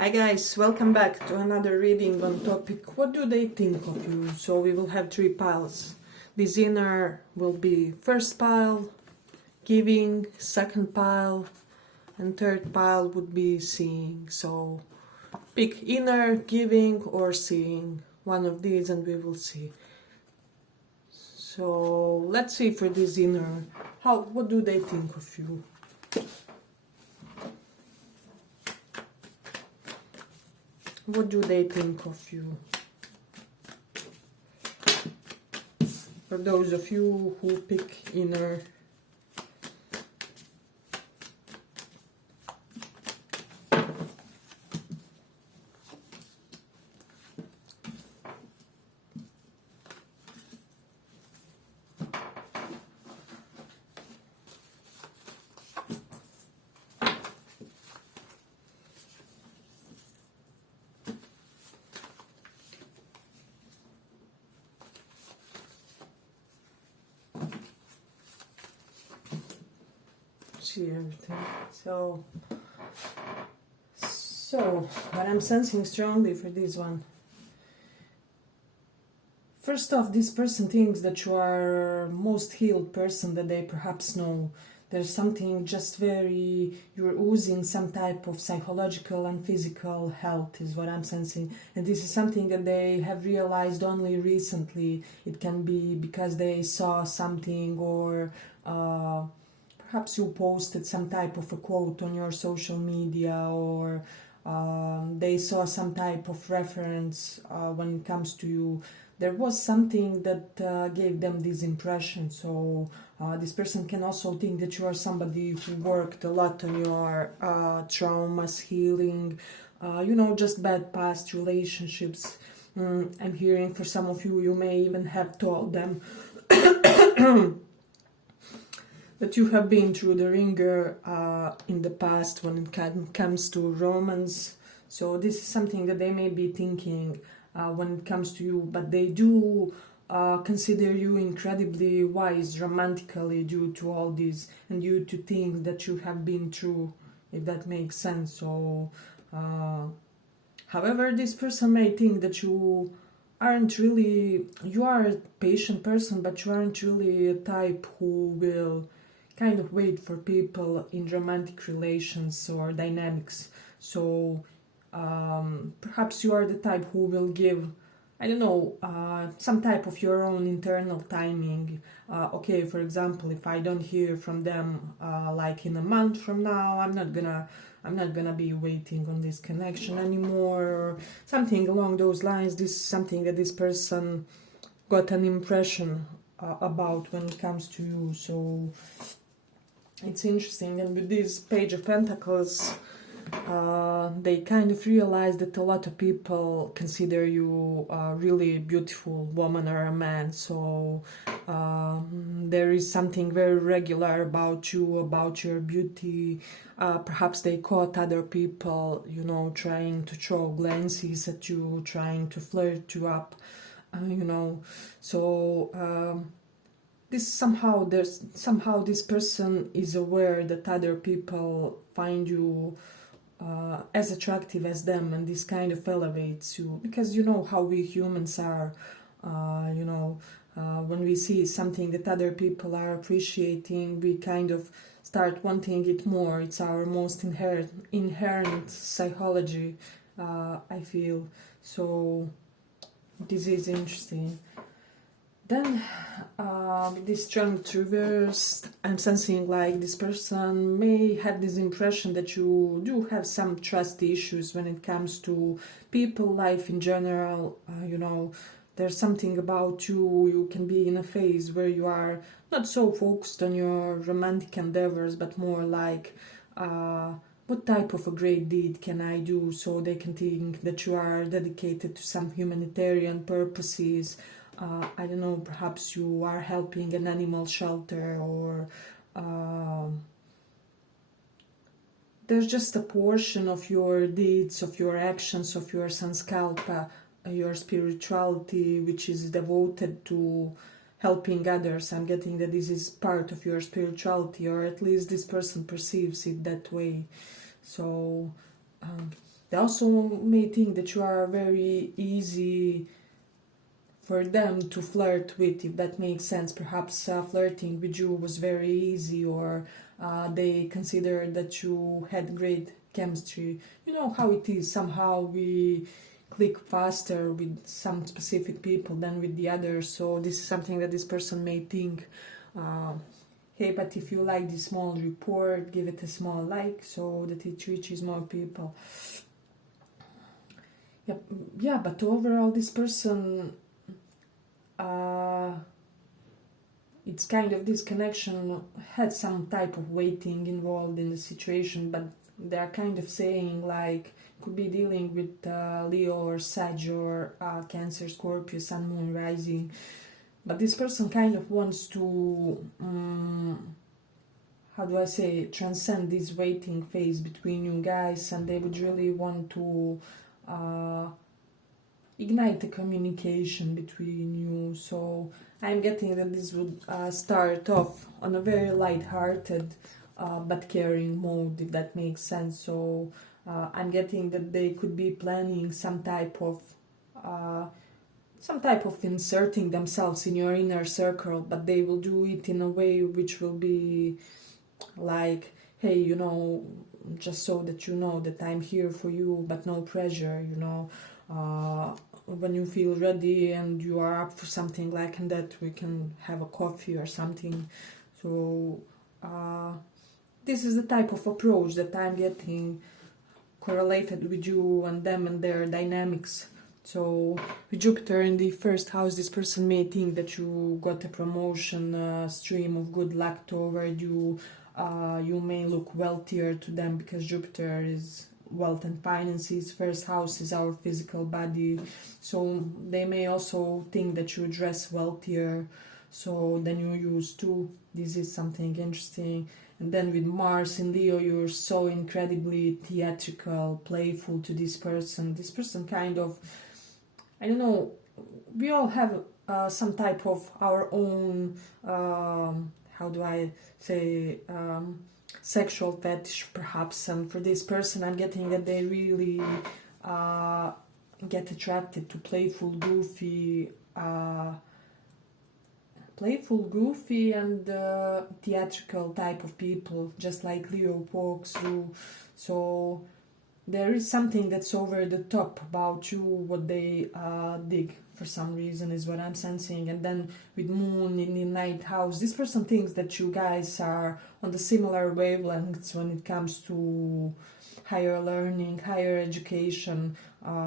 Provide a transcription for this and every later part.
Hi guys, welcome back to another reading on topic what do they think of you. So we will have 3 piles. This inner will be first pile, giving, second pile, and third pile would be seeing. So pick inner, giving or seeing, one of these, and we will see. So let's see for this inner, what do they think of you? What do they think of you? For those of you who pick inner, see everything. So what I'm sensing strongly for this one. First off, this person thinks that you are most healed person that they perhaps know. There's something just you're oozing some type of psychological and physical health is what I'm sensing. And this is something that they have realized only recently. It can be because they saw something or perhaps you posted some type of a quote on your social media, or they saw some type of reference when it comes to you. There was something that gave them this impression. So this person can also think that you are somebody who worked a lot on your traumas, healing, just bad past relationships. I'm hearing for some of you, you may even have told them that you have been through the ringer in the past when it comes to romance. So this is something that they may be thinking when it comes to you, but they do consider you incredibly wise romantically due to all this and due to things that you have been through, if that makes sense. So however, this person may think that you are a patient person, but you aren't really a type who will kind of wait for people in romantic relations or dynamics. So perhaps you are the type who will give, some type of your own internal timing. Okay, for example, if I don't hear from them like in a month from now, I'm not gonna be waiting on this connection anymore, or something along those lines. This is something that this person got an impression about when it comes to you. So it's interesting. And with this Page of Pentacles, they kind of realize that a lot of people consider you a really beautiful woman or a man. So there is something very regular about you, about your beauty. Perhaps they caught other people, trying to throw glances at you, trying to flirt you up, So somehow this person is aware that other people find you as attractive as them, and this kind of elevates you, because you know how we humans are. When we see something that other people are appreciating, we kind of start wanting it more. It's our most inherent psychology, I feel. So this is interesting. Then with this strength reversed, I'm sensing like this person may have this impression that you do have some trust issues when it comes to people, life in general. There's something about you can be in a phase where you are not so focused on your romantic endeavors, but more like what type of a great deed can I do, so they can think that you are dedicated to some humanitarian purposes. I don't know, perhaps you are helping an animal shelter, or there's just a portion of your deeds, of your actions, of your sanskalpa, your spirituality, which is devoted to helping others. I'm getting that this is part of your spirituality, or at least this person perceives it that way. So They also may think that you are very easy for them to flirt with, if that makes sense. Perhaps flirting with you was very easy, or they consider that you had great chemistry. You know how it is, somehow we click faster with some specific people than with the others, so this is something that this person may think. Hey, but if you like this small report, give it a small like so that it reaches more people. Yeah, but overall this person, it's kind of, this connection had some type of waiting involved in the situation, but they're kind of saying like, could be dealing with Leo or Sag or Cancer, Scorpio, Sun, Moon, Rising. But this person kind of wants to, how do I say, transcend this waiting phase between you guys, and they would really want to ignite the communication between you. So I'm getting that this would start off on a very light-hearted but caring mode, if that makes sense. So I'm getting that they could be planning some type of inserting themselves in your inner circle, but they will do it in a way which will be like, hey, you know, just so that you know that I'm here for you, but no pressure, you know. When you feel ready and you are up for something like that, we can have a coffee or something. So this is the type of approach that I'm getting correlated with you and them and their dynamics. So with Jupiter in the first house, this person may think that you got a promotion, a stream of good luck toward you. You may look wealthier to them because Jupiter is wealth and finances. First house is our physical body, so they may also think that you dress wealthier so than you used to. This is something interesting. And then with Mars in Leo, you're so incredibly theatrical, playful to this person. This person kind of, I don't know, we all have some type of our own, how do I say, sexual fetish perhaps, and for this person I'm getting that they really get attracted to playful, goofy and theatrical type of people, just like Leo walks through. So there is something that's over the top about you, what they dig for some reason, is what I'm sensing. And then with Moon in the ninth house, this person thinks that you guys are on the similar wavelengths when it comes to higher learning, higher education,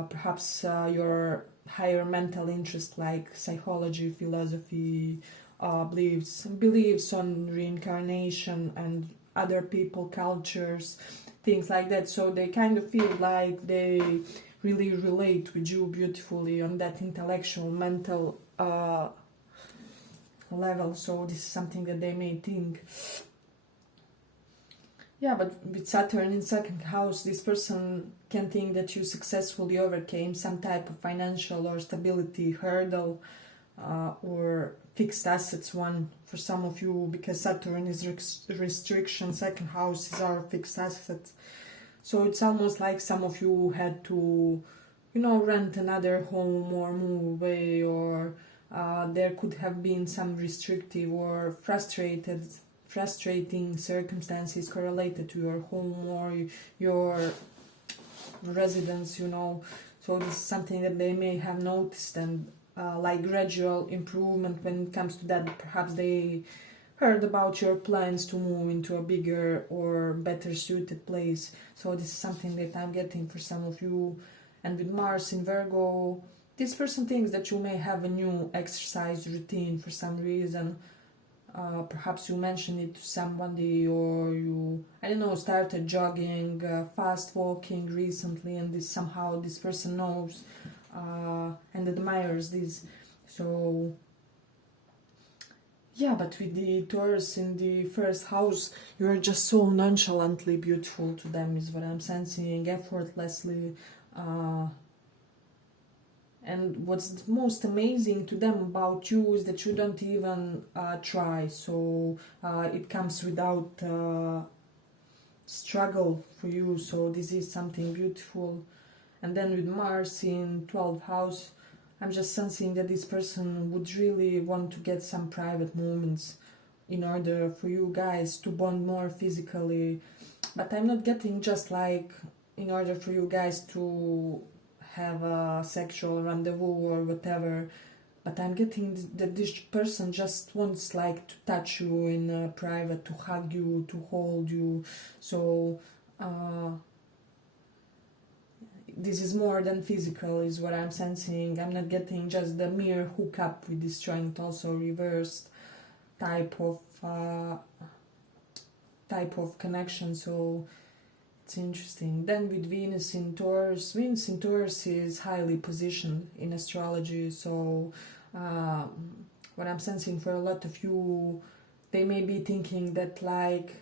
perhaps your higher mental interest like psychology, philosophy, beliefs on reincarnation and other people, cultures, things like that. So they kind of feel like they really relate with you beautifully on that intellectual, mental level. So this is something that they may think. Yeah, but with Saturn in second house, this person can think that you successfully overcame some type of financial or stability hurdle, or fixed assets one for some of you, because Saturn is restriction, second house is our fixed assets. So it's almost like some of you had to, you know, rent another home or move away, or there could have been some restrictive or frustrating circumstances correlated to your home or your residence, you know. So this is something that they may have noticed, and like gradual improvement when it comes to that. Perhaps they heard about your plans to move into a bigger or better suited place. So this is something that I'm getting for some of you. And with Mars in Virgo, this person thinks that you may have a new exercise routine for some reason. Perhaps you mentioned it to somebody, or you, I don't know, started jogging, fast walking recently, and this person knows and admires this. So yeah, but with the Taurus in the first house, you are just so nonchalantly beautiful to them, is what I'm sensing, effortlessly. And what's most amazing to them about you is that you don't even try. So it comes without struggle for you, so this is something beautiful. And then with Mars in 12th house, I'm just sensing that this person would really want to get some private moments in order for you guys to bond more physically. But I'm not getting just like in order for you guys to have a sexual rendezvous or whatever, but I'm getting that this person just wants like to touch you in private, to hug you, to hold you. So this is more than physical is what I'm sensing. I'm not getting just the mere hookup with this strength, also reversed type of connection. So it's interesting. Then with Venus in Taurus is highly positioned in astrology. So what I'm sensing for a lot of you, they may be thinking that like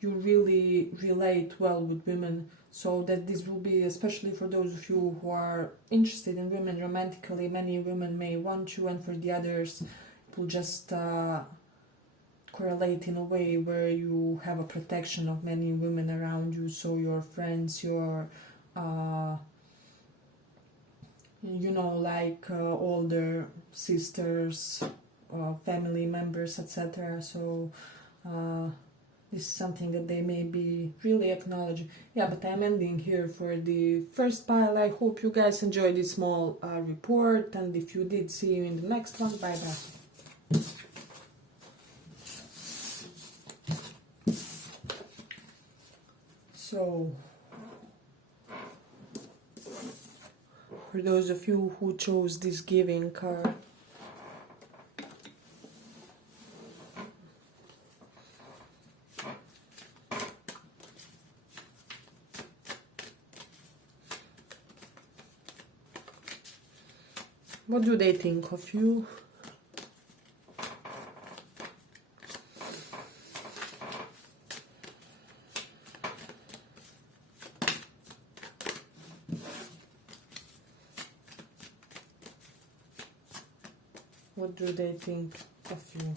you really relate well with women. So that this will be, especially for those of you who are interested in women romantically, many women may want you, and for the others it will just correlate in a way where you have a protection of many women around you. So your friends, your like older sisters, family members, etc. So this is something that they may be really acknowledging. Yeah, but I'm ending here for the first pile. I hope you guys enjoyed this small report, and if you did, see you in the next one. Bye bye. So, for those of you who chose this giving card, what do they think of you? What do they think of you?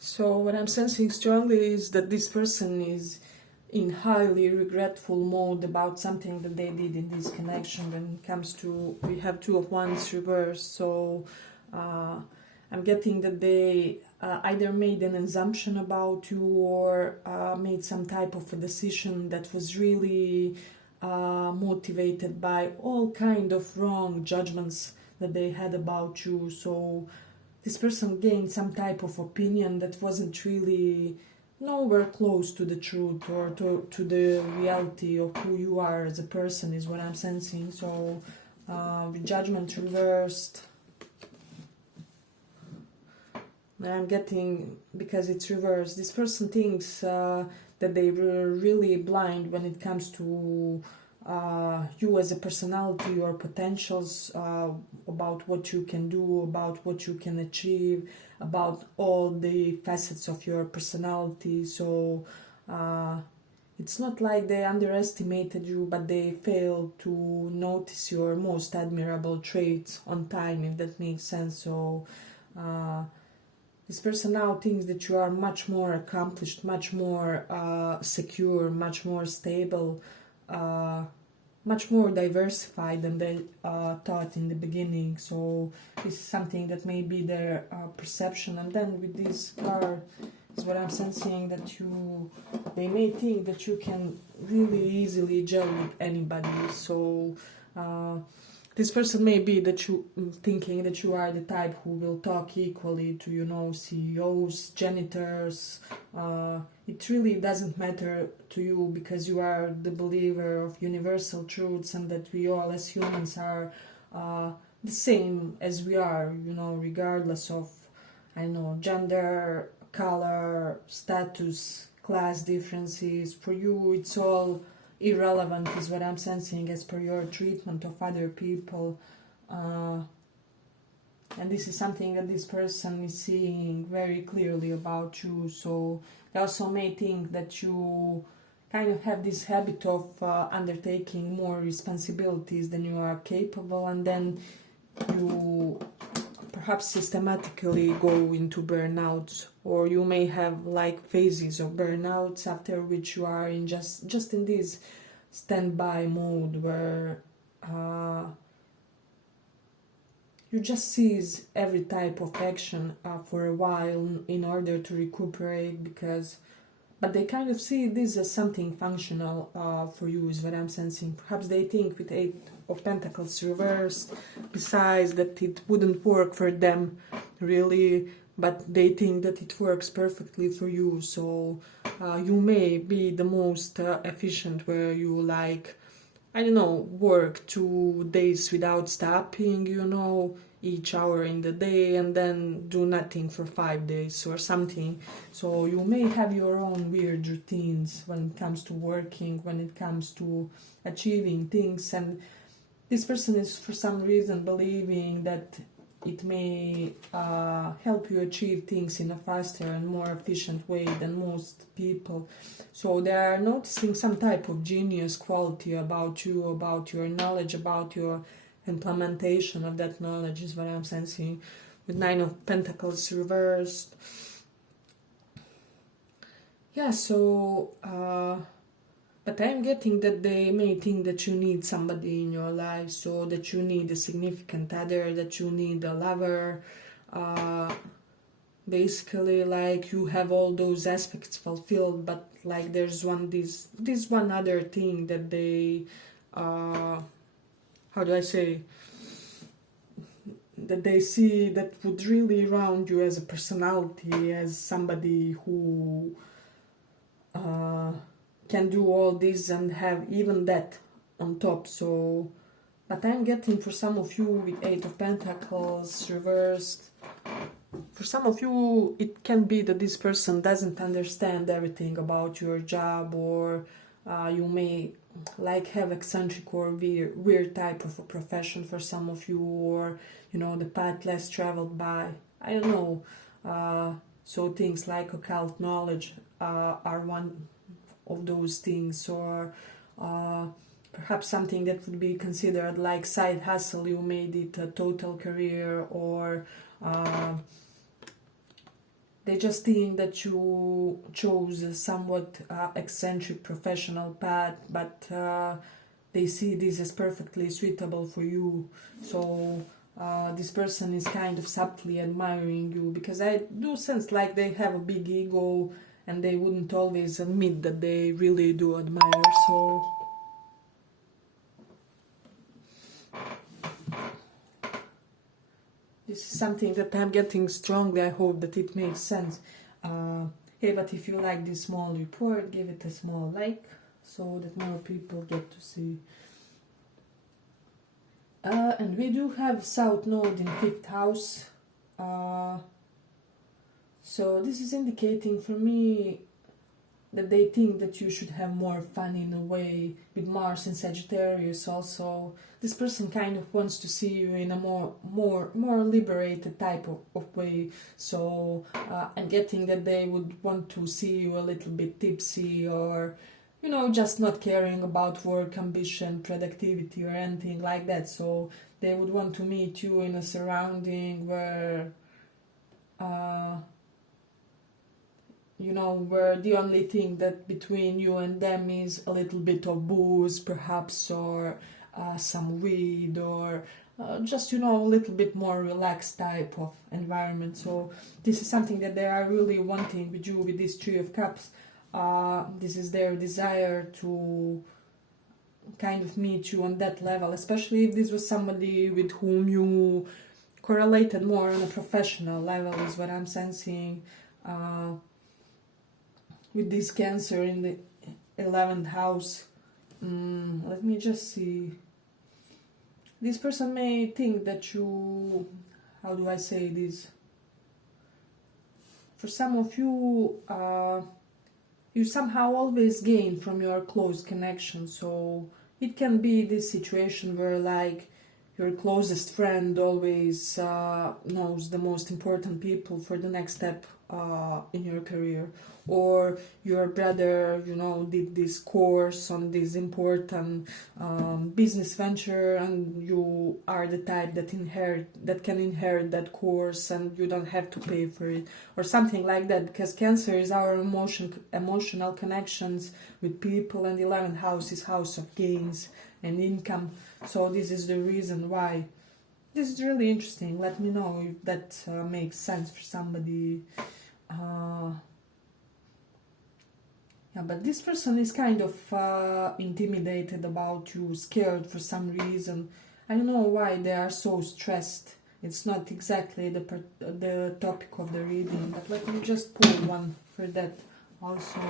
So what I'm sensing strongly is that this person is in highly regretful mode about something that they did in this connection. When it comes to, we have Two of Wands reversed, so I'm getting that they either made an assumption about you or made some type of a decision that was really motivated by all kind of wrong judgments that they had about you. So this person gained some type of opinion that wasn't really nowhere close to the truth or to the reality of who you are as a person is what I'm sensing. So with Judgment reversed, and I'm getting, because it's reversed, this person thinks that they were really blind when it comes to you as a personality or potentials, about what you can do, about what you can achieve, about all the facets of your personality. So it's not like they underestimated you, but they failed to notice your most admirable traits on time, if that makes sense. So this person now thinks that you are much more accomplished, much more secure, much more stable, much more diversified than they thought in the beginning. So this is something that may be their perception. And then with this card is what I'm sensing, that they may think that you can really easily gel with anybody. So this person may be that you thinking that you are the type who will talk equally to, you know, CEOs, janitors. It really doesn't matter to you because you are the believer of universal truths and that we all as humans are the same as we are, you know, regardless of, I know, gender, color, status, class differences. For you, it's all irrelevant, is what I'm sensing, as per your treatment of other people. And this is something that this person is seeing very clearly about you. So they also may think that you kind of have this habit of undertaking more responsibilities than you are capable, and then you perhaps systematically go into burnouts, or you may have like phases of burnouts after which you are in just in this standby mode where you just cease every type of action for a while in order to recuperate, but they kind of see this as something functional for you, is what I'm sensing. Perhaps they think with 8 of Pentacles reversed, besides that it wouldn't work for them really, but they think that it works perfectly for you. So you may be the most efficient, where you like, I don't know, work 2 days without stopping, you know, each hour in the day, and then do nothing for 5 days or something. So you may have your own weird routines when it comes to working, when it comes to achieving things, and this person is for some reason believing that it may help you achieve things in a faster and more efficient way than most people. So they are noticing some type of genius quality about you, about your knowledge, about your implementation of that knowledge, is what I'm sensing with 9 of Pentacles reversed. Yeah, so but I'm getting that they may think that you need somebody in your life, so that you need a significant other, that you need a lover. Basically, like, you have all those aspects fulfilled, but like there's this one other thing that they how do I say, that they see that would really round you as a personality, as somebody who can do all this and have even that on top. So, but I'm getting for some of you with 8 of Pentacles reversed, for some of you it can be that this person doesn't understand everything about your job, or you may like have eccentric or weird type of a profession for some of you, or, you know, the path less traveled by, I don't know. So things like occult knowledge are one of those things, or perhaps something that would be considered like side hustle. You made it a total career, or they just think that you chose a somewhat eccentric professional path, but they see this as perfectly suitable for you. So this person is kind of subtly admiring you, because I do sense like they have a big ego and they wouldn't always admit that they really do admire. So this is something that I'm getting strongly. I hope that it makes sense. Hey, but if you like this small report, give it a small like, so that more people get to see. And we do have South Node in 5th house. So this is indicating for me that they think that you should have more fun in a way. With Mars in Sagittarius also, this person kind of wants to see you in a more liberated type of way. So I'm getting that they would want to see you a little bit tipsy, or, you know, just not caring about work, ambition, productivity, or anything like that. So they would want to meet you in a surrounding where you know, where the only thing that between you and them is a little bit of booze perhaps, or some weed, or just, you know, a little bit more relaxed type of environment. So this is something that they are really wanting with you, with this 3 of Cups. This is their desire to kind of meet you on that level, especially if this was somebody with whom you correlated more on a professional level, is what I'm sensing with this Cancer in the 11th house. Let me just see. This person may think that you, how do I say this? For some of you, you somehow always gain from your close connection. So it can be this situation where like your closest friend always knows the most important people for the next step in your career, or your brother, you know, did this course on this important business venture, and you are the type that can inherit that course, and you don't have to pay for it, or something like that. Because Cancer is our emotional connections with people, and the 11th house is house of gains and income. So this is the reason why. This is really interesting. Let me know if that makes sense for somebody. Yeah, but this person is kind of intimidated about you, scared for some reason. I don't know why they are so stressed. It's not exactly the topic of the reading, but let me just pull one for that also.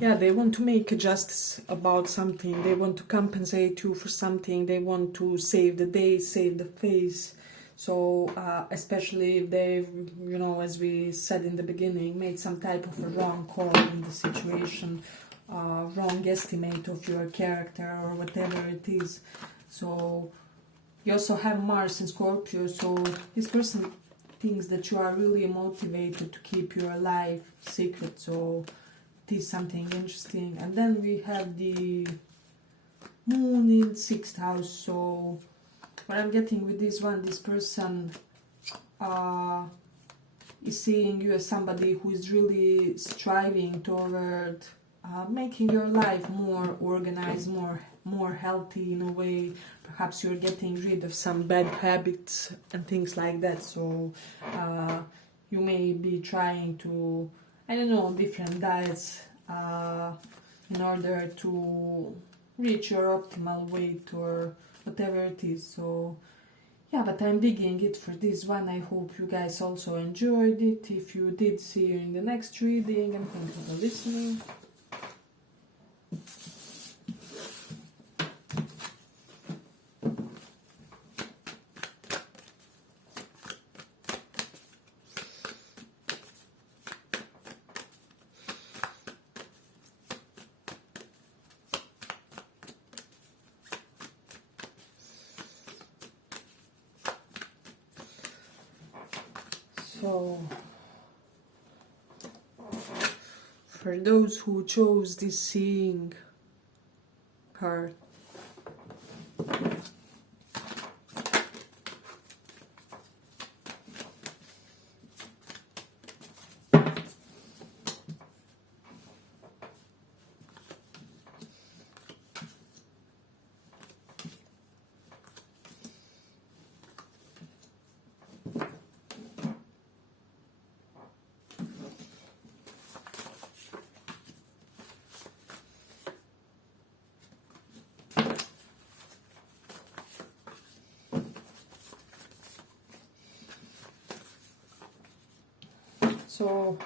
Yeah, they want to make a justice about something. They want to compensate you for something. They want to save the day, save the face. So, especially if they've, you know, as we said in the beginning, made some type of a wrong call in the situation, wrong estimate of your character or whatever it is. So, you also have Mars in Scorpio, so this person thinks that you are really motivated to keep your life secret. So, it is something interesting. And then we have the Moon in 6th house. So what I'm getting with this one, this person is seeing you as somebody who is really striving toward making your life more organized, more healthy in a way. Perhaps you're getting rid of some bad habits and things like that. So you may be trying to, I don't know, different diets in order to reach your optimal weight or whatever it is. So yeah, but I'm digging it for this one. I hope you guys also enjoyed it. If you did, see you in the next reading, and thank you for listening. So, for those who chose this seeing card, so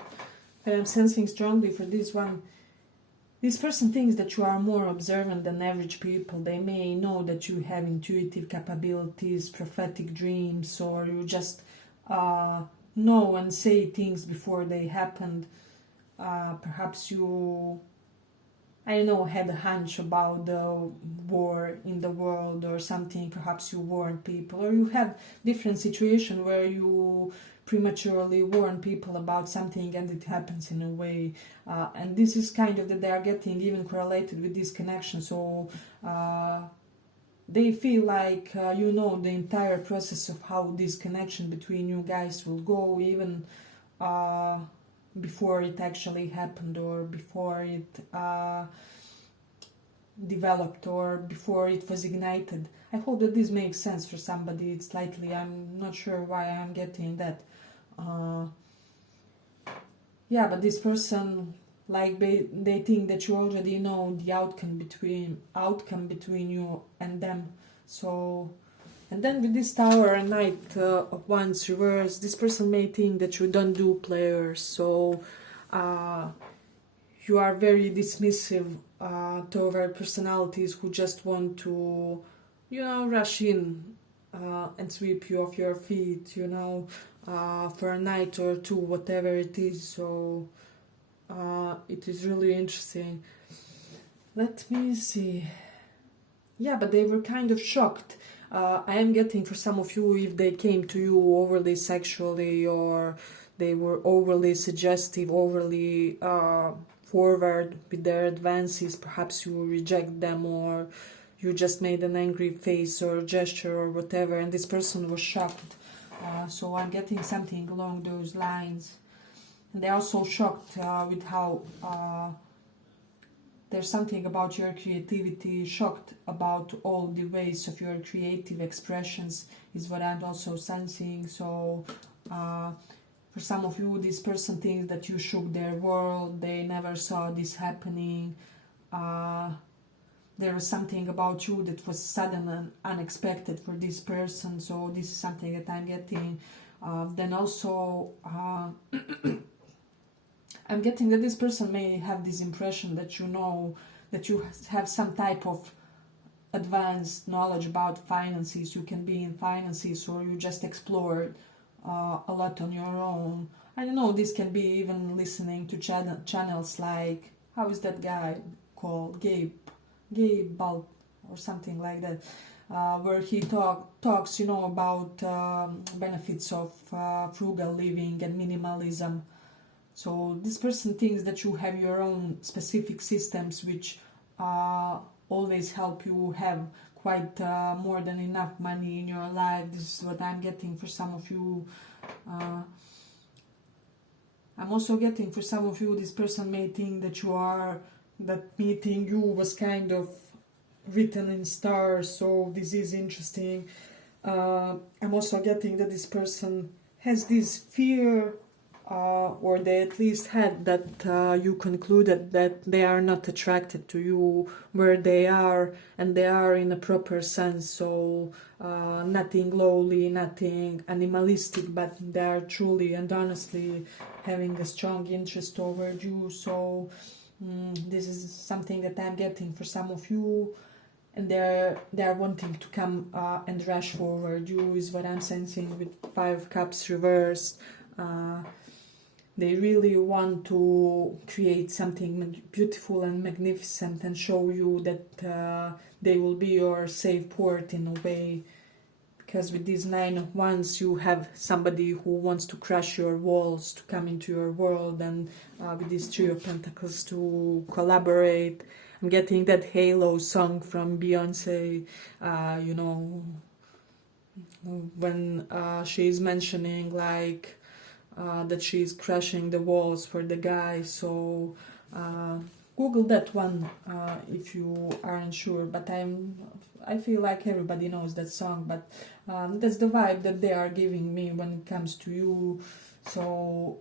I'm sensing strongly for this one. This person thinks that you are more observant than average people. They may know that you have intuitive capabilities, prophetic dreams, or you just know and say things before they happened. Perhaps you, I don't know, had a hunch about the war in the world or something. Perhaps you warned people, or you have different situation where you prematurely warn people about something and it happens in a way. And this is kind of that they are getting even correlated with this connection. So they feel like you know the entire process of how this connection between you guys will go, even before it actually happened, or before it developed, or before it was ignited. I hope that this makes sense for somebody. It's slightly, I'm not sure why I'm getting that. Yeah, but this person like they think that you already know the outcome between you and them. So, and then with this Tower and Knight of Wands reverse, this person may think that you don't do players, so you are very dismissive toward personalities who just want to, rush in and sweep you off your feet, for a night or two, whatever it is. So it is really interesting. Let me see. Yeah, but they were kind of shocked. I am getting for some of you, if they came to you overly sexually, or they were overly suggestive, overly forward with their advances, perhaps you reject them, or you just made an angry face or gesture or whatever, and this person was shocked. So I'm getting something along those lines. And they're also shocked with how there's something about your creativity, shocked about all the ways of your creative expressions is what I'm also sensing. So for some of you, this person thinks that you shook their world, they never saw this happening. There was something about you that was sudden and unexpected for this person, so this is something that I'm getting. Then also I'm getting that this person may have this impression that that you have some type of advanced knowledge about finances. You can be in finances, or you just explored a lot on your own. I don't know, this can be even listening to channels like, how is that guy called, Gabe Bulb or something like that, where he talks about benefits of frugal living and minimalism. So this person thinks that you have your own specific systems which always help you have quite more than enough money in your life. This is what I'm getting for some of you. I'm also getting for some of you, this person may think that meeting you was kind of written in stars, so this is interesting. I'm also getting that this person has this fear, or they at least had, that you concluded that they are not attracted to you where they are, and they are in a proper sense, so nothing lowly, nothing animalistic, but they are truly and honestly having a strong interest toward you. So this is something that I'm getting for some of you, and they're wanting to come and rush forward you, is what I'm sensing with Five of Cups reversed. They really want to create something beautiful and magnificent and show you that they will be your safe port in a way. Because with this Nine of Wands, you have somebody who wants to crush your walls, to come into your world, and with this Three of Pentacles to collaborate. I'm getting that Halo song from Beyonce, when she's mentioning like that she's crushing the walls for the guy. So Google that one if you aren't sure, but I feel like everybody knows that song, but that's the vibe that they are giving me when it comes to you. So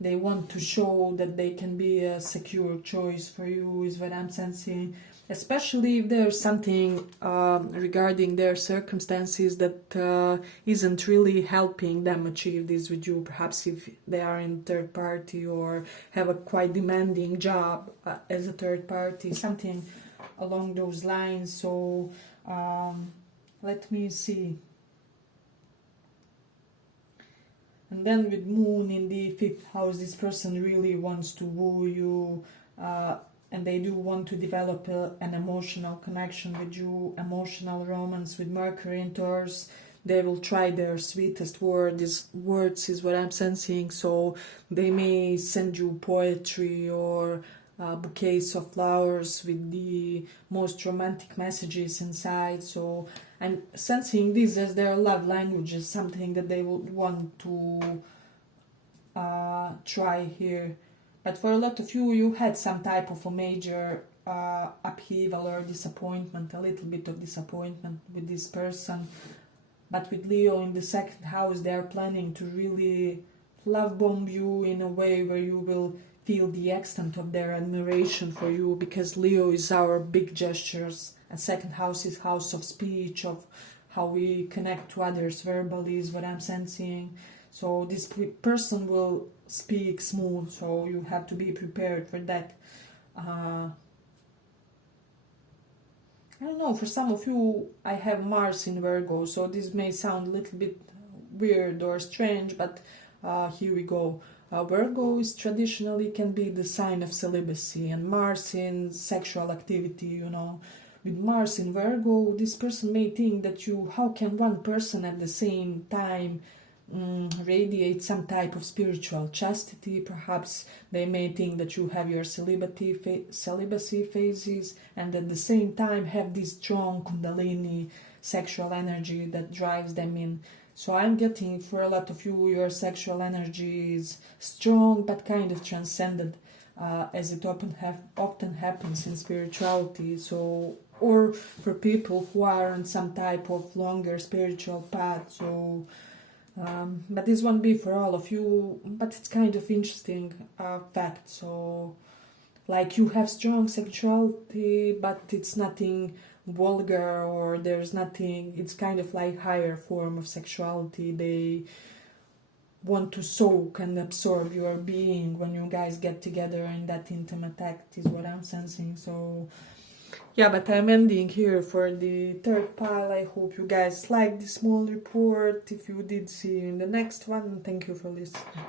they want to show that they can be a secure choice for you, is what I'm sensing. Especially if there's something regarding their circumstances that isn't really helping them achieve this with you. Perhaps if they are in third party or have a quite demanding job as a third party, something along those lines. So let me see. And then with Moon in the 5th house, this person really wants to woo you, and they do want to develop an emotional connection with you, emotional romance with Mercury in Taurus. They will try their sweetest words is what I'm sensing. So they may send you poetry or bouquets of flowers with the most romantic messages inside. So I'm sensing this as their love language, is something that they would want to try here. But for a lot of you, you had some type of a major upheaval or disappointment, a little bit of disappointment with this person. But with Leo in the 2nd house, they are planning to really love bomb you in a way where you will feel the extent of their admiration for you, because Leo is our big gestures, and second house is house of speech, of how we connect to others verbally, is what I'm sensing. So this person will speak smooth, so you have to be prepared for that. I don't know, for some of you, I have Mars in Virgo, so this may sound a little bit weird or strange, but here we go. Virgo is traditionally can be the sign of celibacy, and Mars in sexual activity, you know. With Mars in Virgo, this person may think that how can one person at the same time radiate some type of spiritual chastity? Perhaps they may think that you have your celibacy phases, and at the same time have this strong kundalini sexual energy that drives them in. So I'm getting, for a lot of you, your sexual energy is strong but kind of transcended, as it often happens in spirituality. So, or for people who are on some type of longer spiritual path. So, but this won't be for all of you. But it's kind of interesting fact. So, like, you have strong sexuality, but it's nothing vulgar, or there's nothing, it's kind of like higher form of sexuality. They want to soak and absorb your being when you guys get together in that intimate act, is what I'm sensing. So yeah, but I'm ending here for the third pile. I hope you guys liked this small report. If you did, see you in the next one. Thank you for listening.